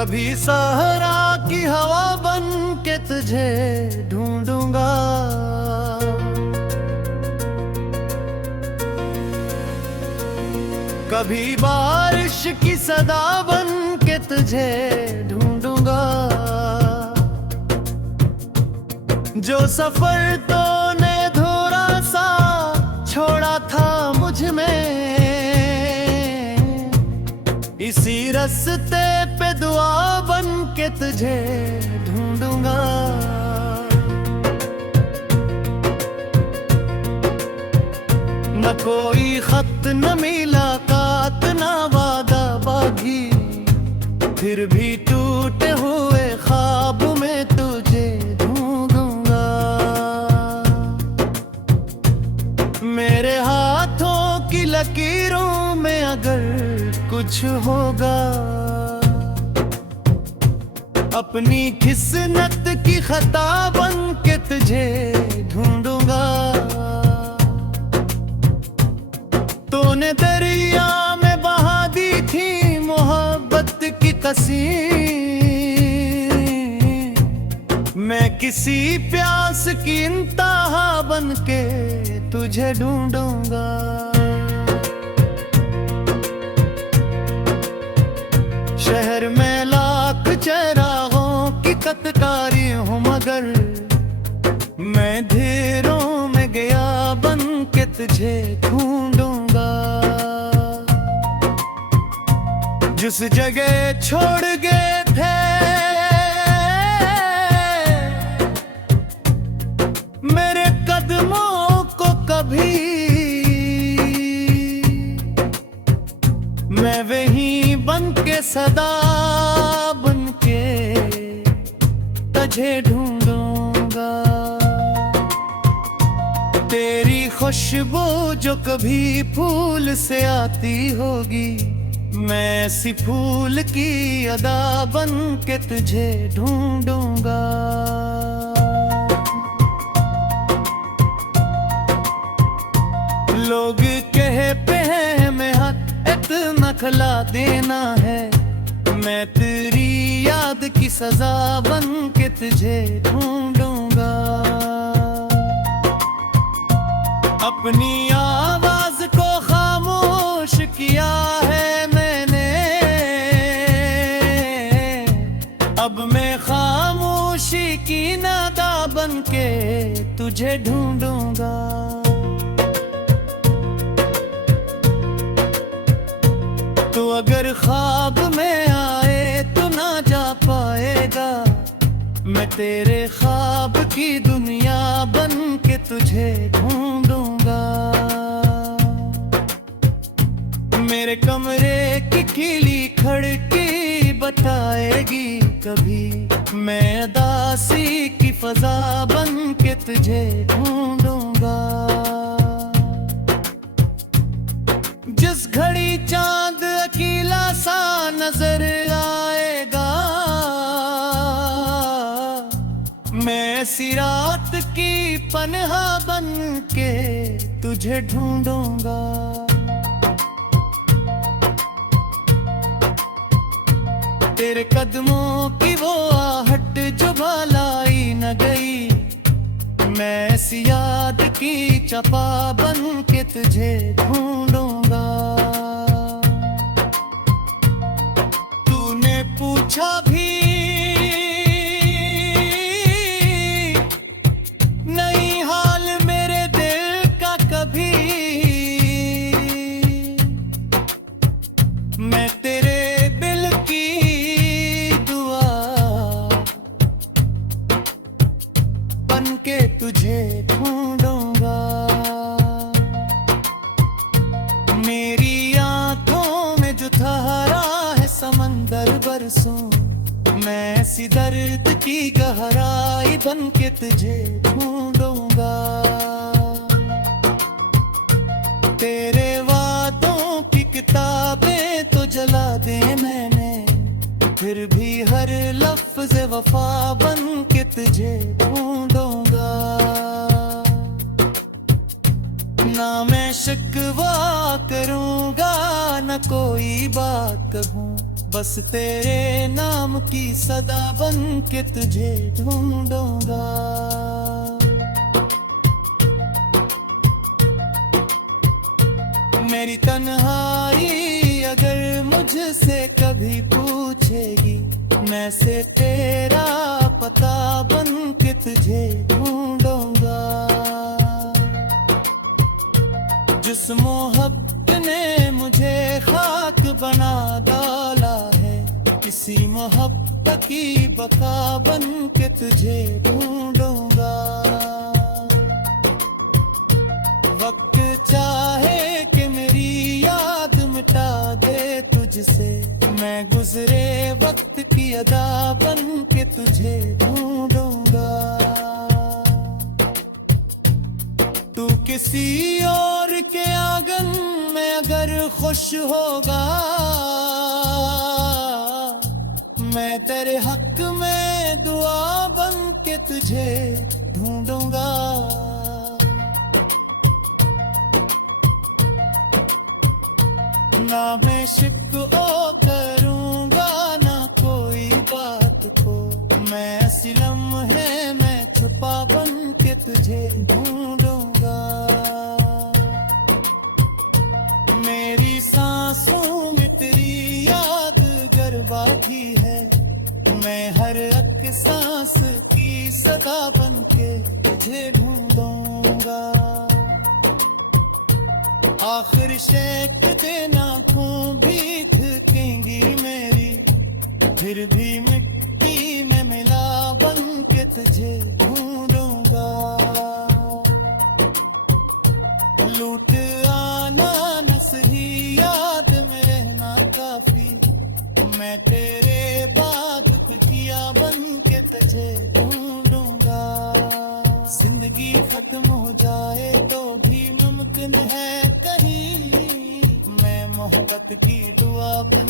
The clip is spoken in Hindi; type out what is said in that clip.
कभी सहरा की हवा बन के तुझे ढूंढूंगा। कभी बारिश की सदा बन के तुझे ढूंढूंगा। जो सफर तूने थोड़ा सा छोड़ा था मुझ में, इसी रास्ते पे दुआ बन के तुझे ढूंढूंगा। न कोई खत न मुलाकात न वादा बागी, फिर भी टूटे हुए ख्वाब में तुझे ढूंढूंगा। मेरे हाथों की लकीरों में अगर कुछ होगा, अपनी किस्मत की खता बन के तुझे ढूंढूंगा। तूने दरिया में बहा दी थी मोहब्बत की कसी, मैं किसी प्यास की इंतहा बन के तुझे ढूंढूंगा। शहर में लाख चरागों की कतकारी हूँ, मगर मैं अंधेरों में गया बन के तुझे ढूंढूंगा। जिस जगह छोड़ गए थे मेरे कदमों को कभी, मैं वहीं बन के सदा बन के तुझे ढूंढूंगा। तेरी खुशबू जो कभी फूल से आती होगी, मैं ऐसी फूल की अदा बन के तुझे ढूंढूंगा। लोग कहते हैं मैं हक इतना खिला देना है, मैं तेरी याद की सजा बन के तुझे ढूंढूंगा। अपनी आवाज को खामोश किया है मैंने, अब मैं खामोशी की नदा बन के तुझे ढूंढूंगा। तू अगर ख्वाब में आए तो ना जा पाएगा, मैं तेरे ख्वाब की दुनिया बन के तुझे ढूंढूंगा। मेरे कमरे की खिली खिड़की बताएगी कभी, मैं उदासी की फजा बन के तुझे ढूंढूंगा। जिस घड़ी चांद अकेला सा नजर आएगा, मैं ऐसी रात की पनहा बन के तुझे ढूंढूंगा। तेरे कदमों की वो आहट जो भलाई न गई, मैं ऐसी याद की चपा बन के तुझे ढूंढूंगा। तूने पूछा भी नहीं हाल मेरे दिल का कभी, मैं तेरे दिल की दुआ बन के तुझे ढूंढूंगा। मेरी आंखों में जो ठहरा है समंदर बरसों, मैं ऐसी दर्द की गहराई बन के तुझे ढूंढूंगा। तेरे वादों की किताबें तो जला दे मैंने, फिर भी हर लफ्ज़ वफा बन के तुझे ढूंढूंगा। ना मैं शिकवा करूंगा न कोई बात कहूँ, बस तेरे नाम की सदा बन के तुझे ढूंढूंगा। मेरी तन्हाई अगर मुझसे कभी पूछेगी, मैं से तेरा पता बन के तुझे ढूंढूंगा। जिस मोहब्बत ने मुझे खाक बना डाला है, किसी मोहब्बत की बका बन के तुझे ढूंढूंगा। वक्त चाहे कि मेरी याद मिटा दे तुझसे, मैं गुजरे वक्त की अदा बन के तुझे ढूंढूंगा। तू किसी और के आंगन में अगर खुश होगा, मैं तेरे हक में दुआ बन के तुझे ढूंढूंगा। ना मैं शिकवा करूंगा ना कोई बात को, मैं ऐसी लम्हे में छुपा बन के तुझे ढूंढूंगा। मेरी सांसों में तेरी याद गरबाती है, मैं हर एक सांस की सदा बन के तुझे ढूंढूंगा। आखिर शेक देना आँखों भी थकेंगी मेरी, फिर भी मिट्टी में मिला बन के तुझे ढूंढूंगा। लूट आना न सही, याद में रहना काफी, मैं तेरे बाद किया बन के तुझे ढूंढूंगा। जिंदगी खत्म हो जाए तो भी मुमकिन है कहीं, मैं मोहब्बत की दुआ बन